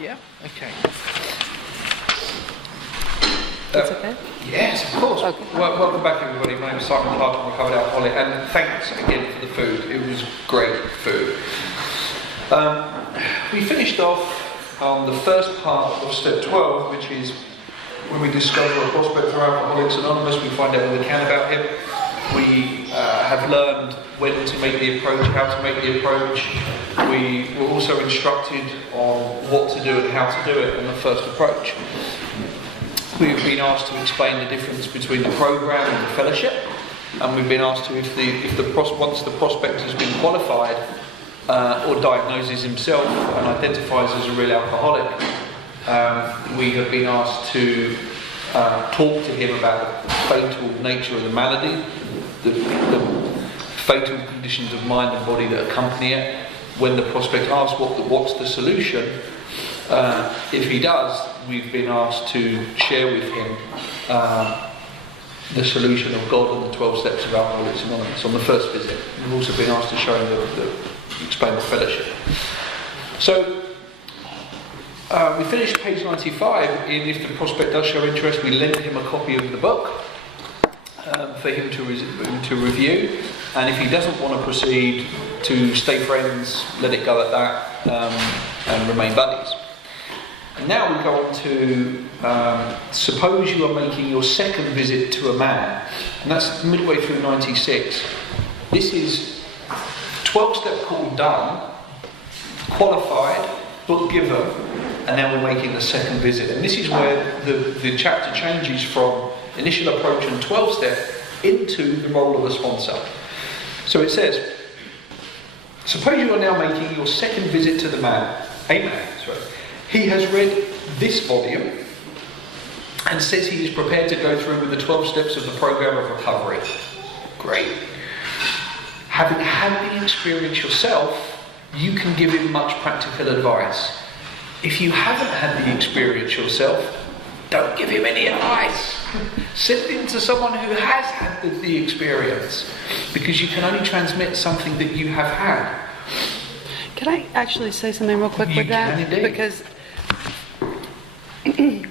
Yeah? Okay. That's okay? Yes, of course. Okay. Welcome back, everybody. My name is Simon Clark, I'm a recovered alcoholic, and thanks again for the food. It was great food. We finished off on the first part of step 12, which is when we discover a prospect for Alcoholics Anonymous, we find out all we can about him. We have learned when to make the approach, how to make the approach. We were also instructed on what to do and how to do it in the first approach. We've been asked to explain the difference between the program and the fellowship, and we've been asked to, once the prospect has been qualified or diagnoses himself and identifies as a real alcoholic, we have been asked to talk to him about the fatal nature of the malady, the fatal conditions of mind and body that accompany it. When the prospect asks what's the solution, if he does, we've been asked to share with him the solution of God and the 12 steps of Alcoholics Anonymous on the first visit. We've also been asked to show him explain the fellowship. So we finished page 95, and if the prospect does show interest, we lend him a copy of the book for him to review, and if he doesn't want to proceed, to stay friends, let it go at that, and remain buddies. And now we go on to suppose you are making your second visit to a man, and that's midway through 96. This is 12-step call done, qualified, book given, and now we're making the second visit. And this is where the chapter changes from initial approach and 12-step into the role of a sponsor. So it says, suppose you are now making your second visit to the man, a man, sorry. He has read this volume and says he is prepared to go through with the 12 steps of the program of recovery. Great. Having had the experience yourself, you can give him much practical advice. If you haven't had the experience yourself, don't give him any advice. Send him to someone who has had the experience, because you can only transmit something that you have had. Can I actually say something real quick with that? You can indeed. Because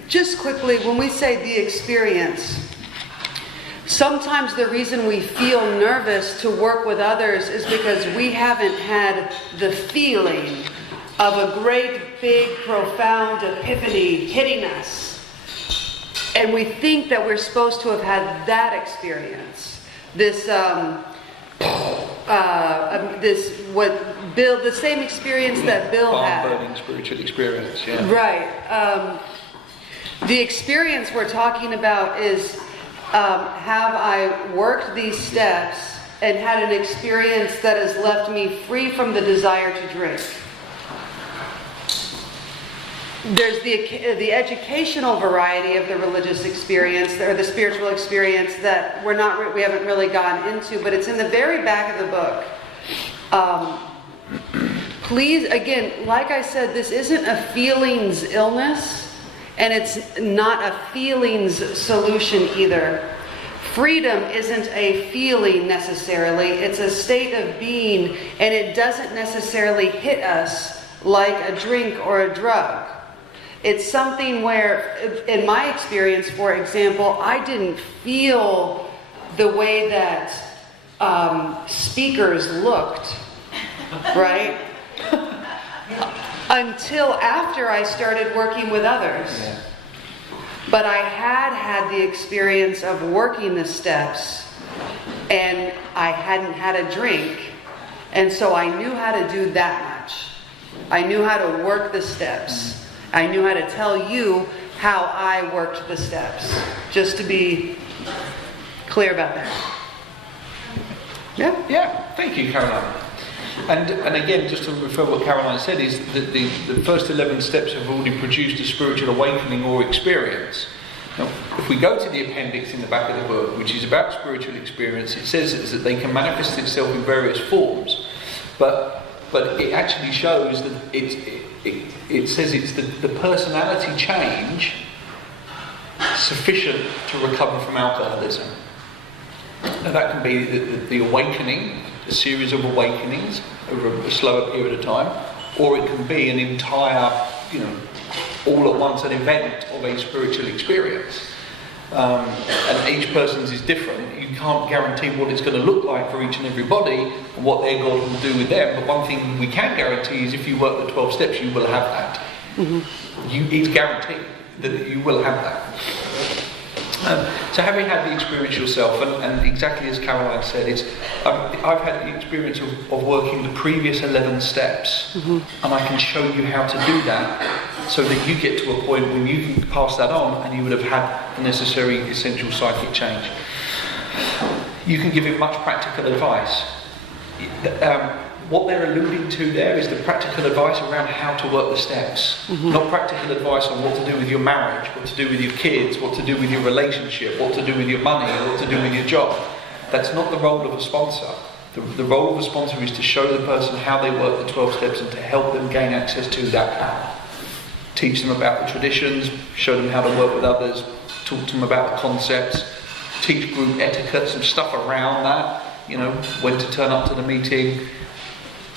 just quickly, when we say the experience, sometimes the reason we feel nervous to work with others is because we haven't had the feeling of a great, big, profound epiphany hitting us. And we think that we're supposed to have had that experience. The same experience that Bill had. Barn-burning spiritual experience, yeah. Right. The experience we're talking about is, have I worked these steps and had an experience that has left me free from the desire to drink? There's the educational variety of the religious experience, or the spiritual experience, that we haven't really gone into, but it's in the very back of the book. Please, again, like I said, this isn't a feelings illness, and it's not a feelings solution either. Freedom isn't a feeling necessarily, it's a state of being, and it doesn't necessarily hit us like a drink or a drug. It's something where, in my experience, for example, I didn't feel the way that speakers looked, right? Until after I started working with others. Yeah. But I had the experience of working the steps, and I hadn't had a drink, and so I knew how to do that much. I knew how to work the steps. I knew how to tell you how I worked the steps, just to be clear about that. Yeah? Yeah, thank you, Caroline. And again, just to refer what Caroline said, is that the first 11 steps have already produced a spiritual awakening or experience. Now, if we go to the appendix in the back of the book, which is about spiritual experience, it says that they can manifest itself in various forms, but it actually shows that it says it's the personality change sufficient to recover from alcoholism. Now that can be the awakening, a series of awakenings over a slower period of time, or it can be an entire all at once an event of a spiritual experience. And each person's is different. You can't guarantee what it's going to look like for each and everybody and what their God will do with them. But one thing we can guarantee is if you work the 12 steps, you will have that. It's guaranteed that you will have that. So having had the experience yourself, and exactly as Caroline said, I've had the experience of working the previous 11 steps, and I can show you how to do that so that you get to a point when you can pass that on and you would have had the necessary essential psychic change. You can give him much practical advice. What they're alluding to there is the practical advice around how to work the steps, not practical advice on what to do with your marriage, what to do with your kids, what to do with your relationship, what to do with your money, what to do with your job. That's not the role of a sponsor. The role of a sponsor is to show the person how they work the 12 steps and to help them gain access to that power. Teach them about the traditions, show them how to work with others, talk to them about the concepts, teach group etiquette, some stuff around that, when to turn up to the meeting,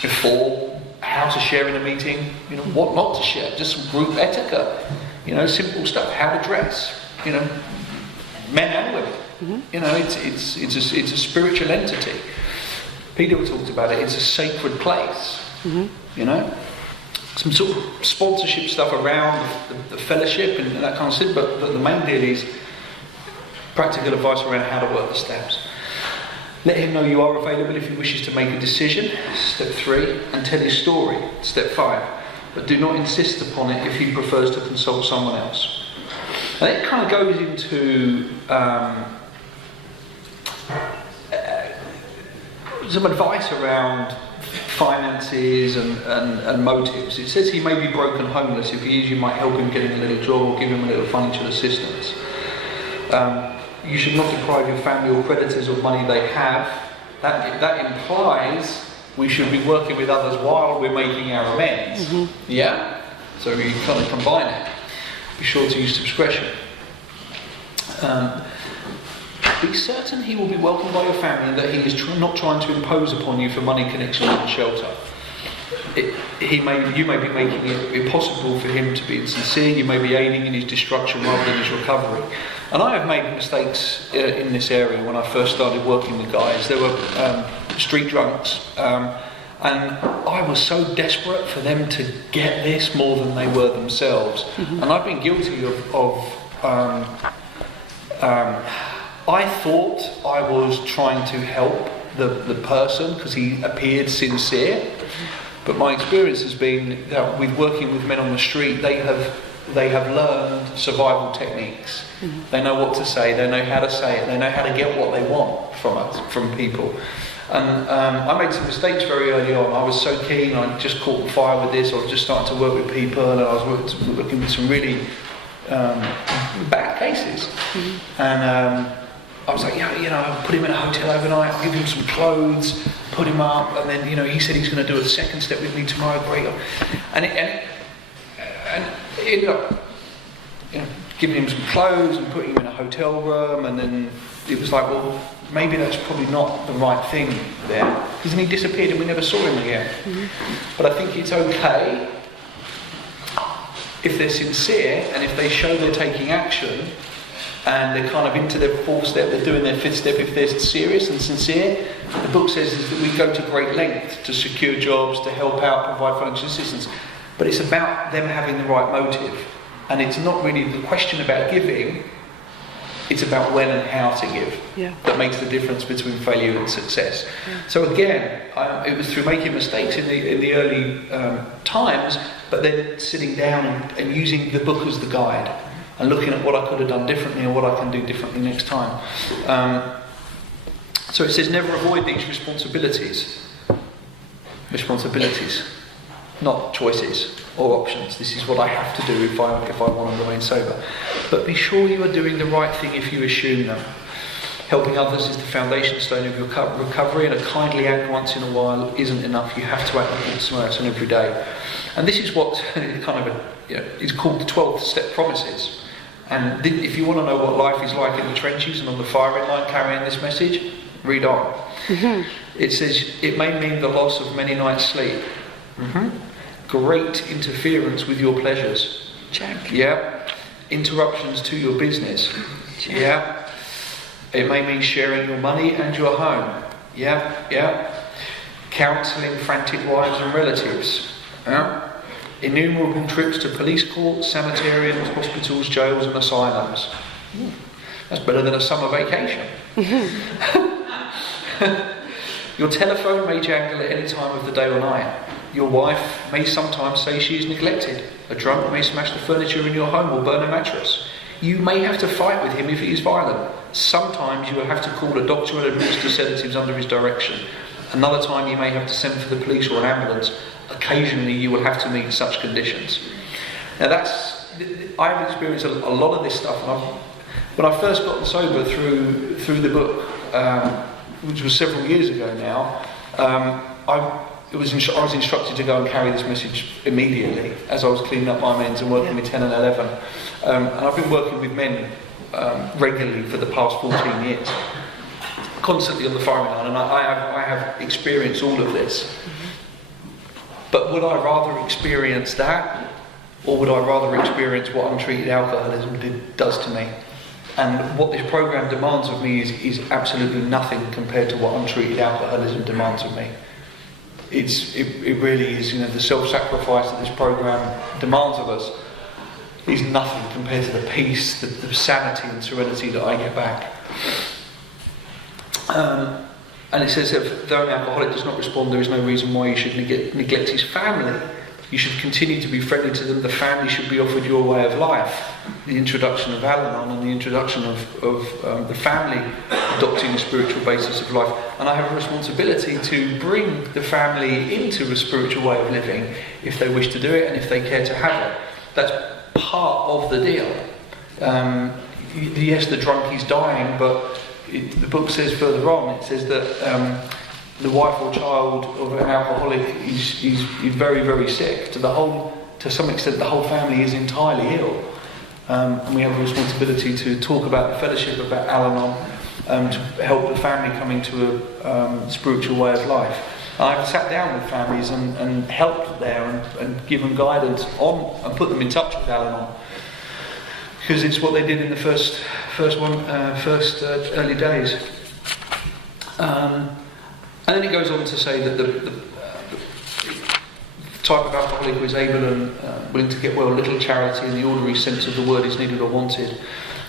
before, how to share in a meeting, what not to share, just some group etiquette, simple stuff, how to dress, men and women. It's a spiritual entity. Peter talked about it, it's a sacred place, Some sort of sponsorship stuff around the fellowship and that kind of stuff, but the main deal is practical advice around how to work the steps. Let him know you are available if he wishes to make a decision, step 3, and tell his story, step 5. But do not insist upon it if he prefers to consult someone else. And it kind of goes into some advice around finances and motives. It says he may be broken homeless. If he is, you might help him getting a little job or give him a little financial assistance. You should not deprive your family or creditors of money they have. That implies we should be working with others while we're making our amends. Yeah? So we kind of combine it. Be sure to use discretion. Be certain he will be welcomed by your family and that he is not trying to impose upon you for money, connections and shelter. You may be making it impossible for him to be insincere. You may be aiding in his destruction rather than his recovery. And I have made mistakes in this area when I first started working with guys. There were street drunks, and I was so desperate for them to get this more than they were themselves. And I've been guilty of I thought I was trying to help the person because he appeared sincere. But my experience has been that with working with men on the street, they have learned survival techniques. They know what to say, they know how to say it, they know how to get what they want from people. And I made some mistakes very early on. I was so keen, I just caught on fire with this. I was just starting to work with people, and I was working with some really bad cases. And I was like, I'll put him in a hotel overnight, I'll give him some clothes, put him up, and then, he said he's going to do a second step with me tomorrow, great. And it ended up, giving him some clothes and putting him in a hotel room, and then it was like, well, maybe that's probably not the right thing there. Because then he disappeared and we never saw him again. But I think it's okay if they're sincere and if they show they're taking action and they're kind of into their 4th step, they're doing their 5th step. If they're serious and sincere, the book says is that we go to great length to secure jobs, to help out, provide financial assistance. But it's about them having the right motive. And it's not really the question about giving, it's about when and how to give that makes the difference between failure and success. So again, it was through making mistakes in the early times, but then sitting down and using the book as the guide and looking at what I could have done differently and what I can do differently next time. So it says never avoid these responsibilities. Responsibilities, not choices or options. This is what I have to do if I want to remain sober. But be sure you are doing the right thing if you assume them. Helping others is the foundation stone of your recovery, and a kindly act once in a while isn't enough. You have to act like it's Samaritan every day. And this is what it's called the 12 step promises. And if you want to know what life is like in the trenches and on the firing line carrying this message, read on. It says, it may mean the loss of many nights' sleep. great interference with your pleasures. Check. Yeah. Interruptions to your business. Check. Yeah. It may mean sharing your money and your home. Yeah. Counselling frantic wives and relatives. Yeah. Innumerable trips to police courts, sanitariums, hospitals, jails and asylums. That's better than a summer vacation. Your telephone may jangle at any time of the day or night. Your wife may sometimes say she is neglected. A drunk may smash the furniture in your home or burn a mattress. You may have to fight with him if he is violent. Sometimes you will have to call a doctor and administer sedatives under his direction. Another time you may have to send for the police or an ambulance. Occasionally you will have to meet such conditions. Now I've experienced a lot of this stuff, and when I first got sober through the book, which was several years ago now, I was instructed to go and carry this message immediately as I was cleaning up my amends and working with 10 and 11. And I've been working with men regularly for the past 14 years, constantly on the firing line, and I have experienced all of this. But would I rather experience that, or would I rather experience what untreated alcoholism does to me? And what this program demands of me is absolutely nothing compared to what untreated alcoholism demands of me. It really is, the self-sacrifice that this program demands of us is nothing compared to the peace, the sanity and serenity that I get back. And it says that though an alcoholic does not respond, there is no reason why you should neglect his family. You should continue to be friendly to them. The family should be offered your way of life. The introduction of Al-Anon and the introduction of the family adopting a spiritual basis of life. And I have a responsibility to bring the family into a spiritual way of living if they wish to do it and if they care to have it. That's part of the deal. Yes, the drunk is dying, but the book says further on, it says that the wife or child of an alcoholic is very, very sick. To some extent, the whole family is entirely ill. And we have a responsibility to talk about the fellowship, about Al-Anon, to help the family come into a spiritual way of life. I've sat down with families and helped there and given guidance on and put them in touch with Al-Anon, because it's what they did in the first early days. And then it goes on to say that the type of alcoholic who is able and willing to get well, little charity in the ordinary sense of the word is needed or wanted.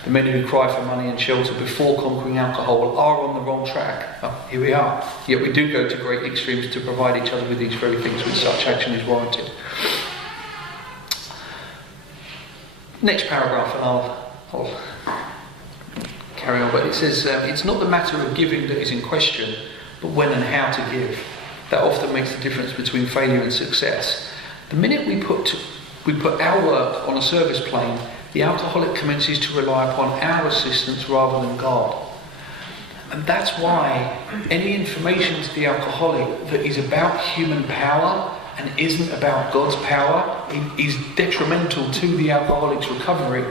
The men who cry for money and shelter before conquering alcohol are on the wrong track. Here we are. Yet we do go to great extremes to provide each other with these very things when such action is warranted. Next paragraph, and I'll carry on. But it says, it's not the matter of giving that is in question, but when and how to give. That often makes the difference between failure and success. The minute we put our work on a service plane, the alcoholic commences to rely upon our assistance rather than God. And that's why any information to the alcoholic that is about human power and isn't about God's power is detrimental to the alcoholic's recovery.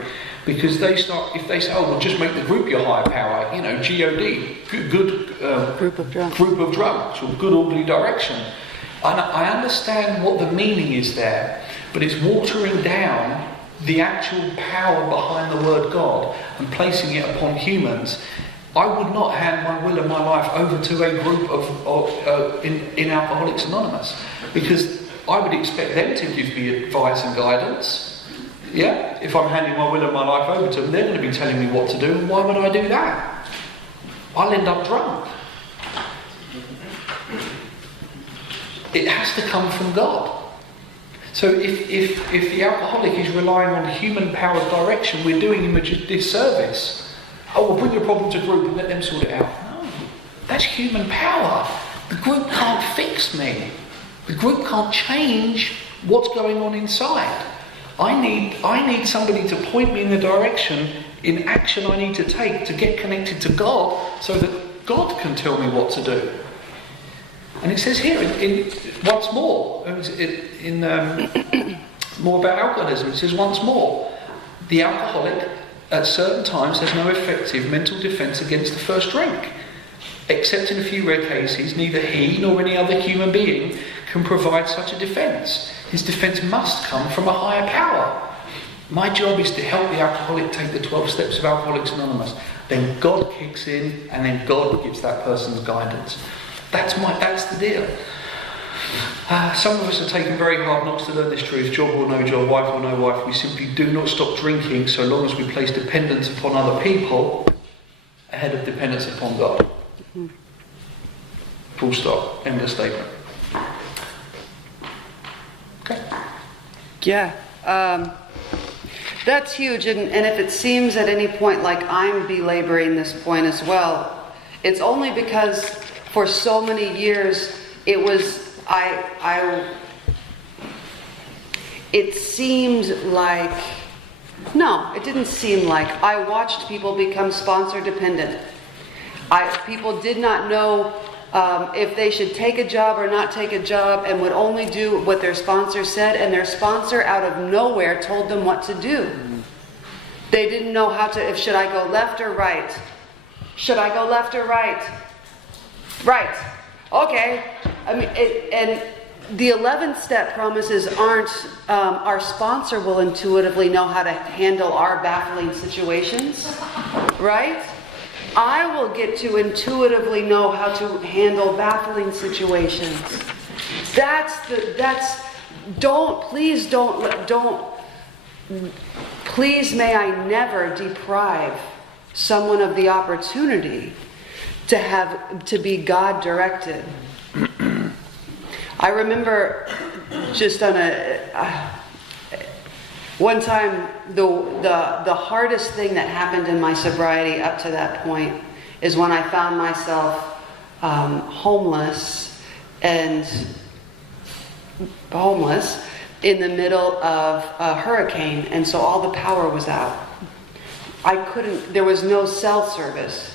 Because if they say, oh, well, just make the group your higher power, GOD, good group of drunks, or good orderly direction. And I understand what the meaning is there, but it's watering down the actual power behind the word God and placing it upon humans. I would not hand my will and my life over to a group in Alcoholics Anonymous, because I would expect them to give me advice and guidance. Yeah, if I'm handing my will and my life over to them, they're going to be telling me what to do, and why would I do that? I'll end up drunk. It has to come from God. So if the alcoholic is relying on human-powered direction, we're doing him a disservice. Oh, we'll bring your problem to group and let them sort it out. No, that's human power. The group can't fix me. The group can't change what's going on inside. I need somebody to point me in the direction, in action I need to take to get connected to God, so that God can tell me what to do. And it says here, once more, more about alcoholism, it says once more, the alcoholic at certain times has no effective mental defence against the first drink. Except in a few rare cases, neither he nor any other human being can provide such a defence. His defence must come from a higher power. My job is to help the alcoholic take the 12 steps of Alcoholics Anonymous. Then God kicks in, and then God gives that person's guidance. That's the deal. Some of us are taking very hard knocks to learn this truth. Job or no job, wife or no wife. We simply do not stop drinking so long as we place dependence upon other people ahead of dependence upon God. Full stop. End of statement. Okay. Yeah. That's huge. And if it seems at any point like I'm belaboring this point as well, it's only because for so many years it was, it seemed like, no, it didn't seem like. I watched people become sponsor dependent. People did not know if they should take a job or not take a job, and would only do what their sponsor said, and their sponsor out of nowhere told them what to do. They didn't know if should I go left or right? Should I go left or right? Right. Okay. I mean, and the 11th step promises aren't, our sponsor will intuitively know how to handle our baffling situations, right? I will get to intuitively know how to handle baffling situations. Please may I never deprive someone of the opportunity to be God directed. I remember just on one time, the hardest thing that happened in my sobriety up to that point is when I found myself homeless in the middle of a hurricane, and so all the power was out. There was no cell service.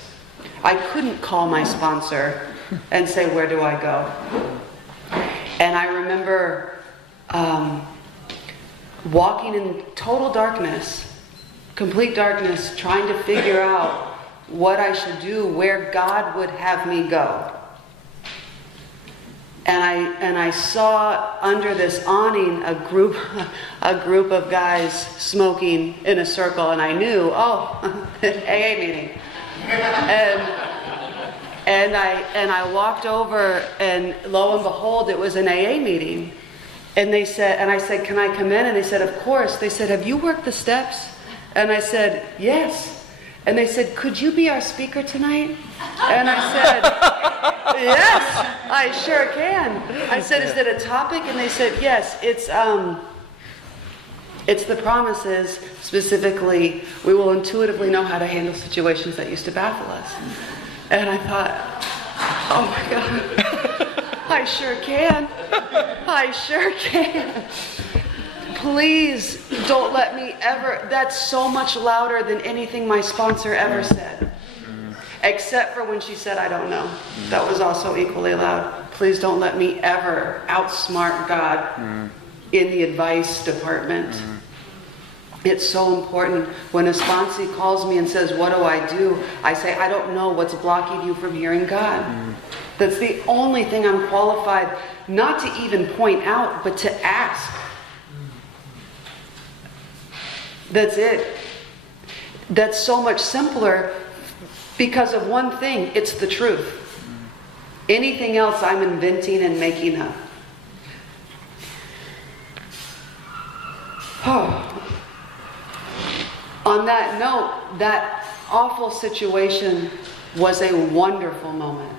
I couldn't call my sponsor and say, where do I go? And I remember walking in total darkness, complete darkness, trying to figure out what I should do, where God would have me go. And I saw under this awning a group of guys smoking in a circle, and I knew, AA meeting. And I walked over, and lo and behold, it was an AA meeting. And I said, can I come in? And they said, of course. They said, have you worked the steps? And I said, yes. And they said, could you be our speaker tonight? And I said, yes, I sure can. I said, is it a topic? And they said, yes, it's the promises. Specifically, we will intuitively know how to handle situations that used to baffle us. And I thought, oh my God, I sure can. I sure can. Please don't let me ever. That's so much louder than anything my sponsor ever said. Except for when she said, I don't know. That was also equally loud. Please don't let me ever outsmart God in the advice department. It's so important. When a sponsee calls me and says, what do? I say, I don't know what's blocking you from hearing God. That's the only thing I'm qualified not to even point out, but to ask. That's it. That's so much simpler because of one thing. It's the truth. Anything else I'm inventing and making up. On that note, that awful situation was a wonderful moment.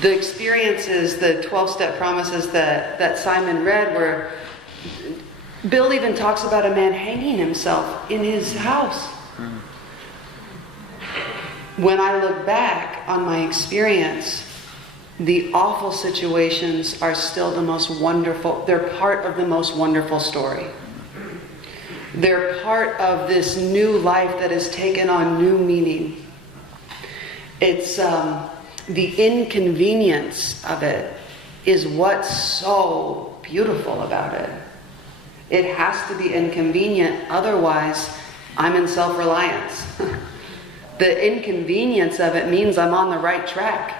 The experiences, the 12-step promises that Simon read were... Bill even talks about a man hanging himself in his house. When I look back on my experience, the awful situations are still the most wonderful. They're part of the most wonderful story. They're part of this new life that has taken on new meaning. It's the inconvenience of it is what's so beautiful about it. It has to be inconvenient, otherwise I'm in self-reliance. The inconvenience of it means I'm on the right track.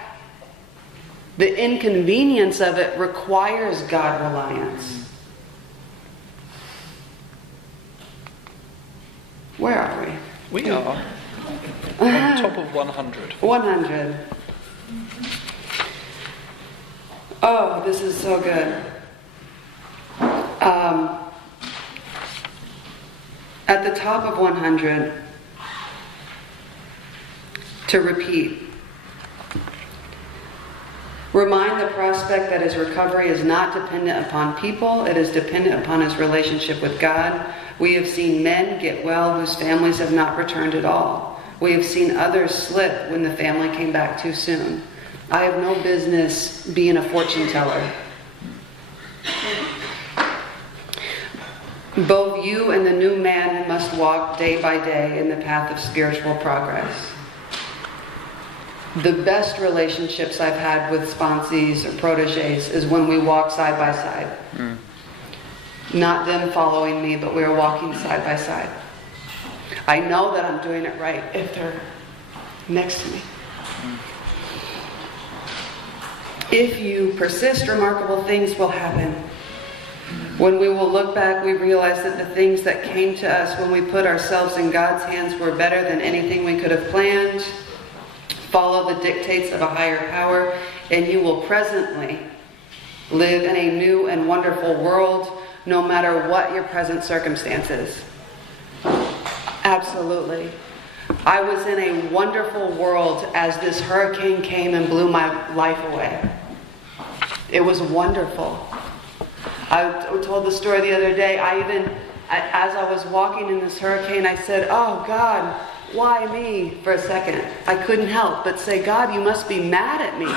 The inconvenience of it requires God reliance. Where are we? We are on top of 100. 100. Oh, this is so good. At the top of 100, to repeat. Remind the prospect that his recovery is not dependent upon people, it is dependent upon his relationship with God. We have seen men get well whose families have not returned at all. We have seen others slip when the family came back too soon. I have no business being a fortune teller. Both you and the new man must walk day by day in the path of spiritual progress. The best relationships I've had with sponsees or proteges is when we walk side by side. Not them following me, but we're walking side by side. I know that I'm doing it right if they're next to me. If you persist, remarkable things will happen. When we will look back, we realize that the things that came to us when we put ourselves in God's hands were better than anything we could have planned. Follow the dictates of a higher power, and you will presently live in a new and wonderful world, no matter what your present circumstances. Absolutely. I was in a wonderful world as this hurricane came and blew my life away. It was wonderful. I told the story the other day. As I was walking in this hurricane, I said, "Oh God, why me?" for a second. I couldn't help but say, "God, you must be mad at me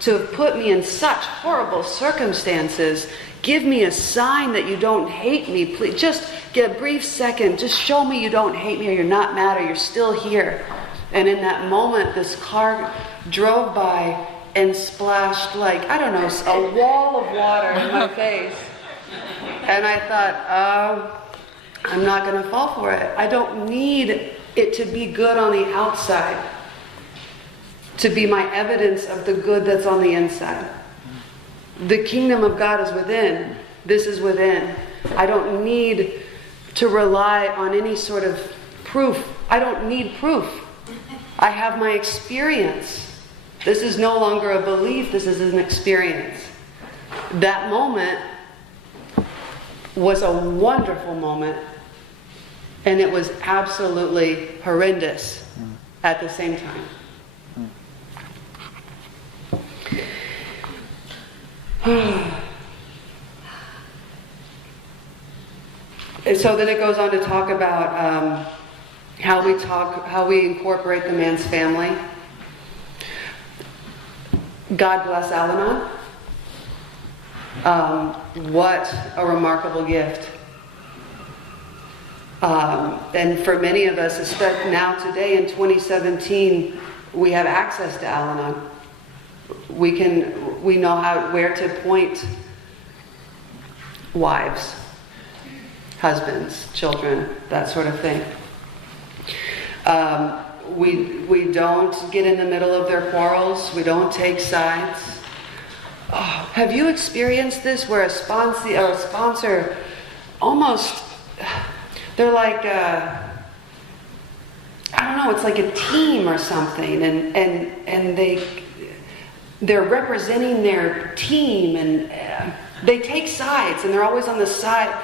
to have put me in such horrible circumstances. Give me a sign that you don't hate me. Please, just get a brief second. Just show me you don't hate me, or you're not mad, or you're still here." And in that moment, this car drove by and splashed a wall of water in my face. And I thought, I'm not going to fall for it. I don't need it to be good on the outside to be my evidence of the good that's on the inside. The kingdom of God is within. This is within. I don't need to rely on any sort of proof. I don't need proof. I have my experience. This is no longer a belief. This is an experience. That moment was a wonderful moment, and it was absolutely horrendous at the same time. And so then it goes on to talk about how we incorporate the man's family. God bless Al-Anon. What a remarkable gift. And for many of us, especially now today in 2017, we have access to Al-Anon. We know where to point wives, husbands, children, that sort of thing. We don't get in the middle of their quarrels. We don't take sides. Oh, have you experienced this where a sponsor almost, they're like, I don't know, it's like a team or something, and they're representing their team, and they take sides, and they're always on the side.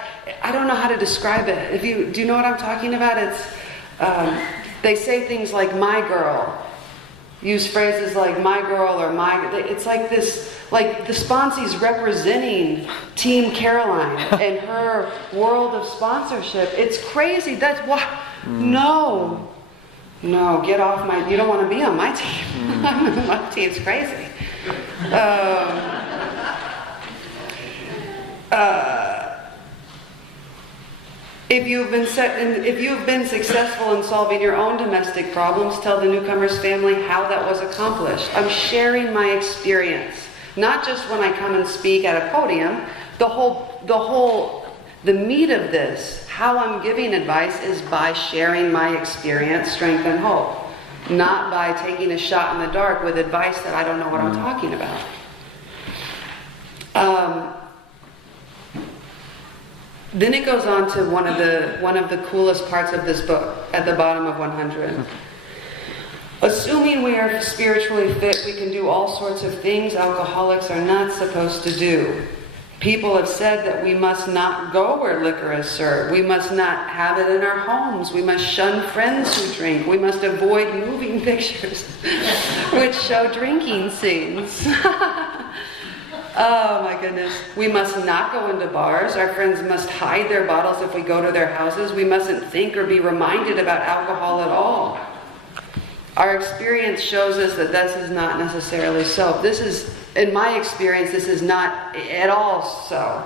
I don't know how to describe it. Do you know what I'm talking about? It's they say things like "my girl," use phrases like "my girl" or "my." It's like this, like the sponsee's representing Team Caroline and her world of sponsorship. It's crazy. That's why. No, get off my. You don't want to be on my team. My team's crazy. If you have been successful in solving your own domestic problems, tell the newcomer's family how that was accomplished. I'm sharing my experience, not just when I come and speak at a podium. The meat of this, how I'm giving advice, is by sharing my experience, strength, and hope, not by taking a shot in the dark with advice that I don't know what I'm talking about. Then it goes on to one of the coolest parts of this book at the bottom of 100. Assuming we are spiritually fit, we can do all sorts of things alcoholics are not supposed to do. People have said that we must not go where liquor is served. We must not have it in our homes. We must shun friends who drink. We must avoid moving pictures which show drinking scenes. Oh my goodness. We must not go into bars. Our friends must hide their bottles if we go to their houses. We mustn't think or be reminded about alcohol at all. Our experience shows us that this is not necessarily so. This is, in my experience, this is not at all so.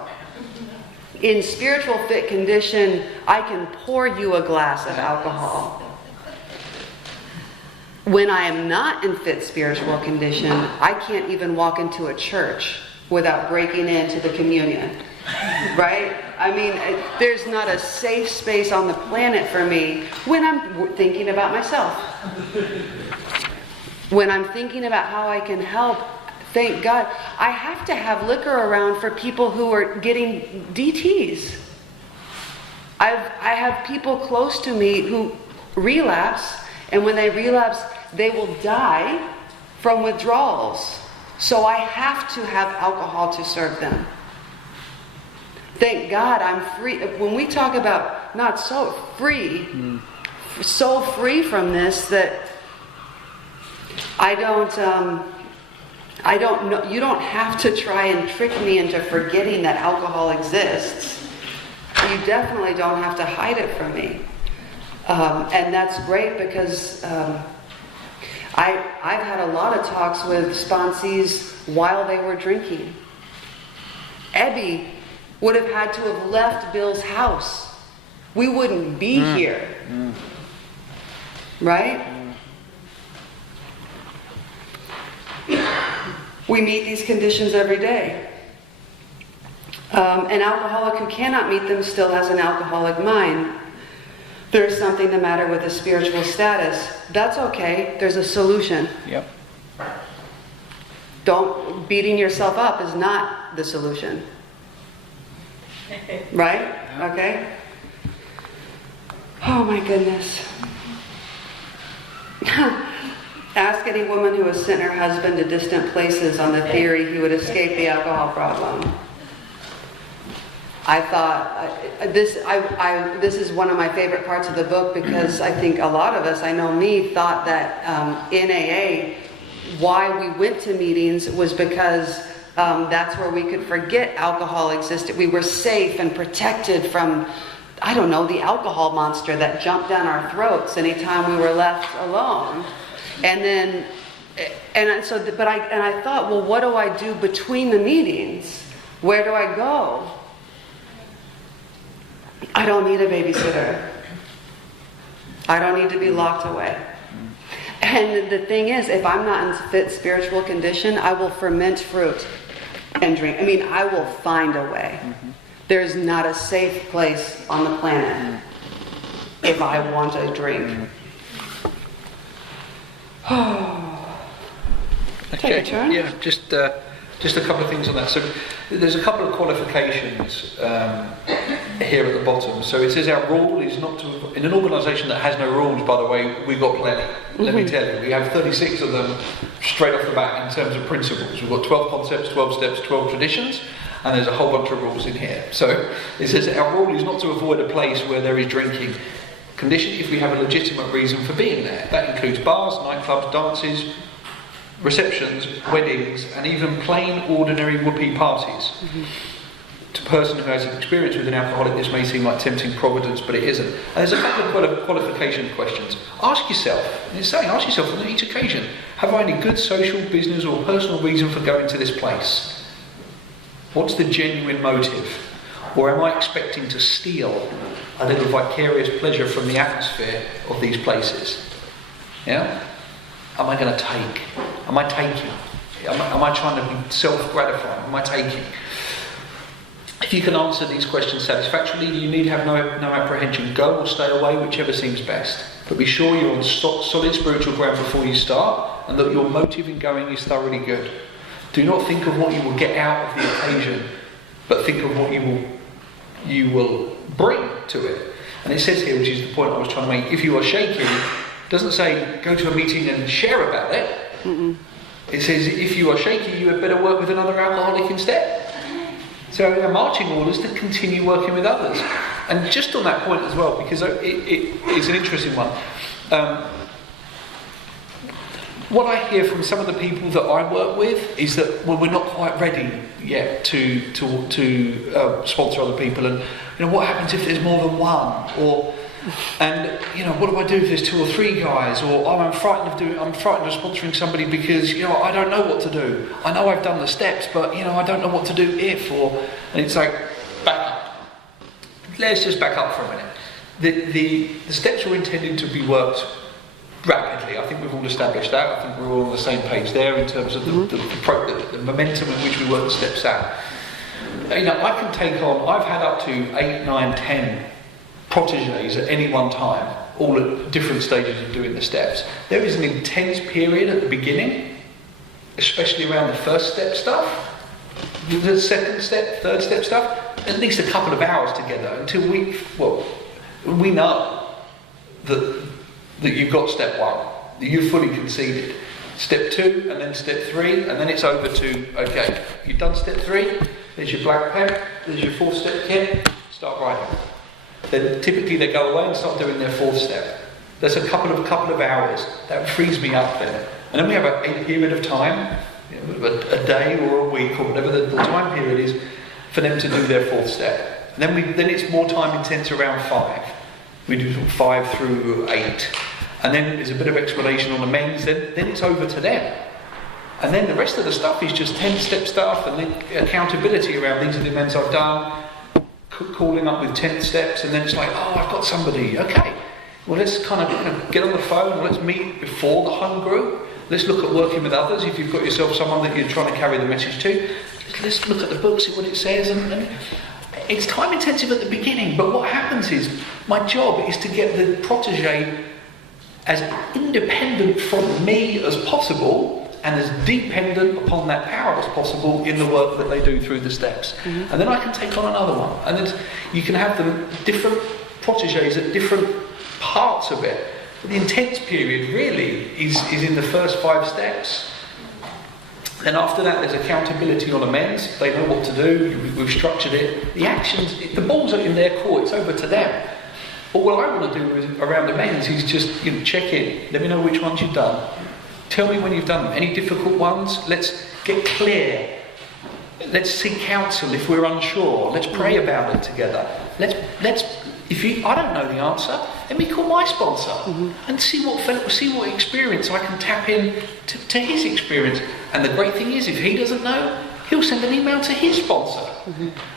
In spiritual fit condition, I can pour you a glass of alcohol. When I am not in fit spiritual condition, I can't even walk into a church without breaking into the communion. Right? I mean, there's not a safe space on the planet for me when I'm thinking about myself. When I'm thinking about how I can help, thank God, I have to have liquor around for people who are getting DTs. I have people close to me who relapse, and when they relapse, they will die from withdrawals. So I have to have alcohol to serve them. Thank God I'm free. When we talk about not so free, so free from this that I don't know. You don't have to try and trick me into forgetting that alcohol exists. You definitely don't have to hide it from me. And that's great because I've had a lot of talks with sponsees while they were drinking. Ebby would have had to have left Bill's house. We wouldn't be here. Right? We meet these conditions every day. An alcoholic who cannot meet them still has an alcoholic mind. There's something the matter with his spiritual status. That's okay. There's a solution. Yep. Beating yourself up is not the solution. Right? Okay? Oh my goodness. Ask any woman who has sent her husband to distant places on the theory he would escape the alcohol problem. I thought, this is one of my favorite parts of the book because I think a lot of us, I know me, thought that in AA, why we went to meetings was because that's where we could forget alcohol existed. We were safe and protected from, I don't know, the alcohol monster that jumped down our throats anytime we were left alone. I thought, well, what do I do between the meetings? Where do I go? I don't need a babysitter. I don't need to be locked away. And the thing is, if I'm not in fit spiritual condition, I will ferment fruit and drink. I mean, I will find a way. There's not a safe place on the planet if I want a drink. Take a turn? Yeah, just a couple of things on that. So there's a couple of qualifications here at the bottom. So it says our rule is not to, in an organisation that has no rules, by the way, we've got plenty. Let me tell you, we have 36 of them straight off the bat in terms of principles. We've got 12 concepts, 12 steps, 12 traditions, and there's a whole bunch of rules in here. So it says our rule is not to avoid a place where there is drinking. Condition if we have a legitimate reason for being there. That includes bars, nightclubs, dances, receptions, weddings, and even plain ordinary whoopee parties. To a person who has experience with an alcoholic, this may seem like tempting providence, but it isn't. And there's a couple of qualification questions. Ask yourself, and it's saying, ask yourself on each occasion, have I any good social, business, or personal reason for going to this place? What's the genuine motive? Or am I expecting to steal a little vicarious pleasure from the atmosphere of these places? Yeah? Am I going to take? Am I taking? Am I trying to be self-gratifying? Am I taking? If you can answer these questions satisfactorily, you need have no apprehension. Go or stay away, whichever seems best. But be sure you're on solid spiritual ground before you start, and that your motive in going is thoroughly good. Do not think of what you will get out of the occasion, but think of what you will bring to it. And it says here, which is the point I was trying to make, if you are shaky, it doesn't say go to a meeting and share about it. Mm-mm. It says if you are shaky, you had better work with another alcoholic instead. So our marching orders to continue working with others. And just on that point as well, because it's an interesting one. What I hear from some of the people that I work with is that, well, we're not quite ready yet to sponsor other people, and what happens if there's more than one, and what do I do if there's 2 or 3 guys, or I'm frightened of sponsoring somebody because I don't know what to do. I know I've done the steps, but I don't know what to do and it's like, back up. Let's just back up for a minute. The steps are intended to be worked rapidly. I think we've all established that. I think we're all on the same page there in terms of the momentum in which we work the steps out. I can take on, I've had up to 8, 9, 10 proteges at any one time, all at different stages of doing the steps. There is an intense period at the beginning, especially around the first step stuff, the second step, third step stuff, at least a couple of hours together until we know that you've got step 1, that you've fully conceded. Step 2, and then step 3, and then it's over to, okay, you've done step 3, there's your black pen, there's your 4th step kit, start writing. Then typically they go away and start doing their 4th step. There's a couple of hours. That frees me up then. And then we have a period of time, a day or a week or whatever the time period is, for them to do their 4th step. And then it's more time intense around 5. We do 5 through 8. And then there's a bit of explanation on the men's, then it's over to them. And then the rest of the stuff is just 10-step stuff, and then accountability around these are the amends I've done, calling up with 10 steps, and then it's like, I've got somebody, okay. Well, let's kind of get on the phone, let's meet before the home group, let's look at working with others. If you've got yourself someone that you're trying to carry the message to, let's look at the book, see what it says, and it's time intensive at the beginning, but what happens is, my job is to get the protege as independent from me as possible and as dependent upon that power as possible in the work that they do through the steps. Mm-hmm. And then I can take on another one. And then you can have them different proteges at different parts of it. But the intense period really is in the first 5 steps. Then after that there's accountability on amends. They know what to do, we've structured it. The actions, the balls are in their court, it's over to them. But what I want to do around amends is just check in, let me know which ones you've done. Tell me when you've done them. Any difficult ones? Let's get clear. Let's seek counsel if we're unsure. Let's pray about it together. Let's. I don't know the answer, let me call my sponsor and see what experience I can tap in to his experience. And the great thing is, if he doesn't know, he'll send an email to his sponsor.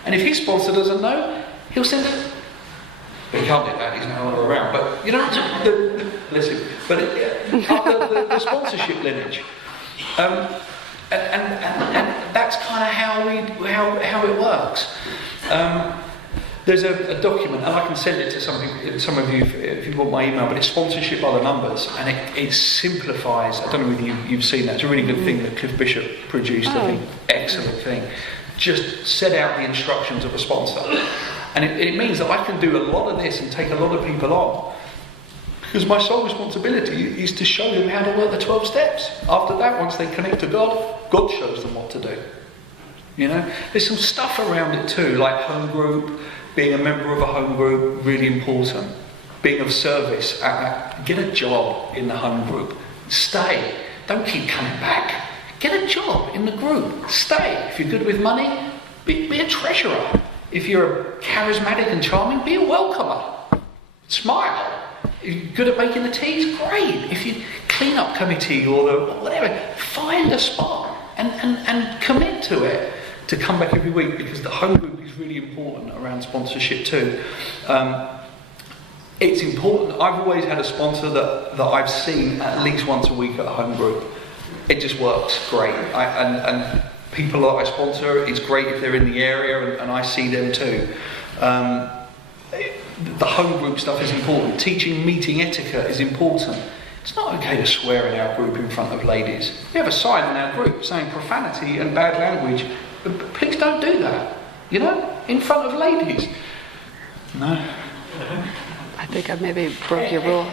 And if his sponsor doesn't know, he'll send it. But he can't do that, he's no longer around. But the sponsorship lineage. And that's kind of how it works. There's a document, and I can send it to some of you if you want my email, but it's Sponsorship by the Numbers, and it simplifies. I don't know whether you've seen that. It's a really good thing that Cliff Bishop produced. I think excellent thing. Just set out the instructions of a sponsor. And it means that I can do a lot of this and take a lot of people on. Because my sole responsibility is to show them how to work the 12 steps. After that, once they connect to God, God shows them what to do. There's some stuff around it too, like home group, being a member of a home group, really important. Being of service, get a job in the home group. Stay. Don't keep coming back. Get a job in the group. Stay. If you're good with money, be a treasurer. If you're charismatic and charming, be a welcomer. Smile. If you're good at making the teas, great. If you clean up committee or whatever, find a spot and commit to it to come back every week, because the home group is really important around sponsorship too. It's important. I've always had a sponsor that I've seen at least once a week at a home group. It just works great. And people that I sponsor, it's great if they're in the area and I see them too. The home group stuff is important. Teaching meeting etiquette is important. It's not okay to swear in our group in front of ladies. We have a sign in our group saying profanity and bad language. But please don't do that, you know, in front of ladies. No. I think I maybe broke your rule.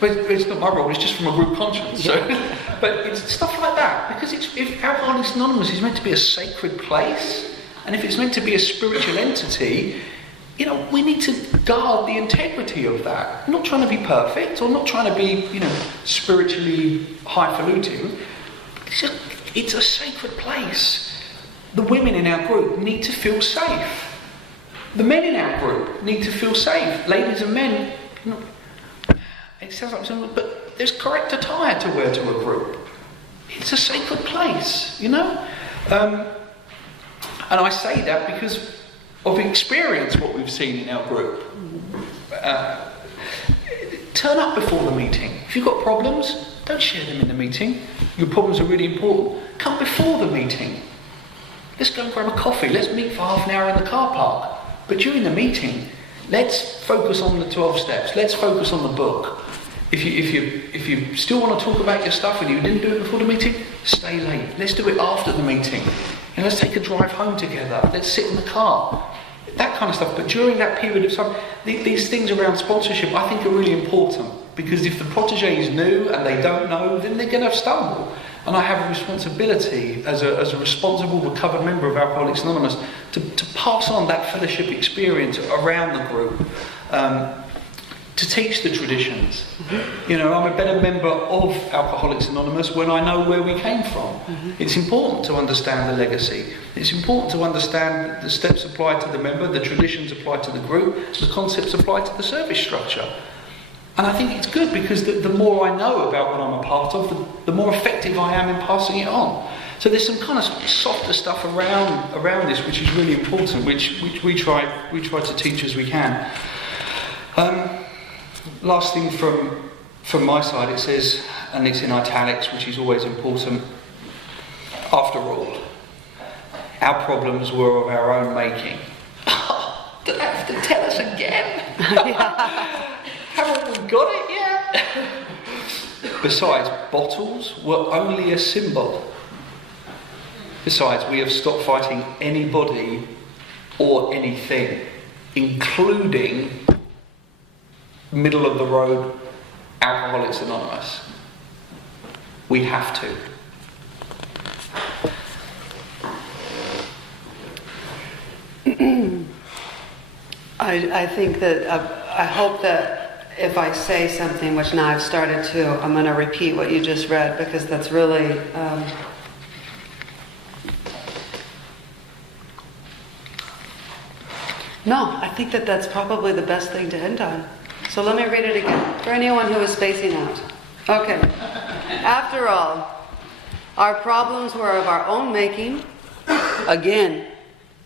But it's not my rule, it's just from a group conscience. So. But it's stuff like that, because if Alcoholics Anonymous is meant to be a sacred place, and if it's meant to be a spiritual entity, you know, we need to guard the integrity of that. I'm not trying to be perfect, or not trying to be, you know, spiritually highfalutin. It's a sacred place. The women in our group need to feel safe. The men in our group need to feel safe. Ladies and men, you know, it sounds like something, but there's correct attire to wear to a group. It's a sacred place, you know. And I say that because of experience, what we've seen in our group. Turn up before the meeting. If you've got problems, don't share them in the meeting. Your problems are really important. Come before the meeting. Let's go and grab a coffee. Let's meet for half an hour in the car park. But during the meeting, let's focus on the 12 steps. Let's focus on the book. If you still want to talk about your stuff and you didn't do it before the meeting, stay late. Let's do it after the meeting. And let's take a drive home together. Let's sit in the car. That kind of stuff. But during that period of time, these things around sponsorship, I think, are really important. Because if the protege is new and they don't know, then they're going to stumble. And I have a responsibility as a responsible, recovered member of Alcoholics Anonymous to pass on that fellowship experience around the group, to teach the traditions. Mm-hmm. You know, I'm a better member of Alcoholics Anonymous when I know where we came from. Mm-hmm. It's important to understand the legacy. It's important to understand the steps applied to the member, the traditions applied to the group, the concepts applied to the service structure. And I think it's good because the more I know about what I'm a part of, the more effective I am in passing it on. So there's some kind of softer stuff around this which is really important, which we try to teach as we can. Last thing from my side, it says, and it's in italics, which is always important. After all, our problems were of our own making. Do they have to tell us again? Haven't we got it yet? Besides, bottles were only a symbol. Besides, we have stopped fighting anybody or anything, including middle of the road Alcoholics Anonymous. We have to. I think that I hope that if I say something, which now I've started to, I'm going to repeat what you just read, because that's really no, I think that that's probably the best thing to end on. So let me read it again for anyone who is spacing out. Okay. After all, our problems were of our own making. Again,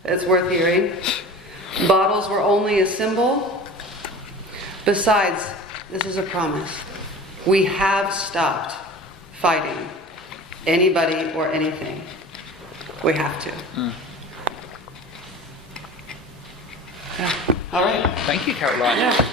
it's worth hearing. Bottles were only a symbol. Besides, this is a promise. We have stopped fighting anybody or anything. We have to. Yeah. All right. Thank you, Caroline. Yeah.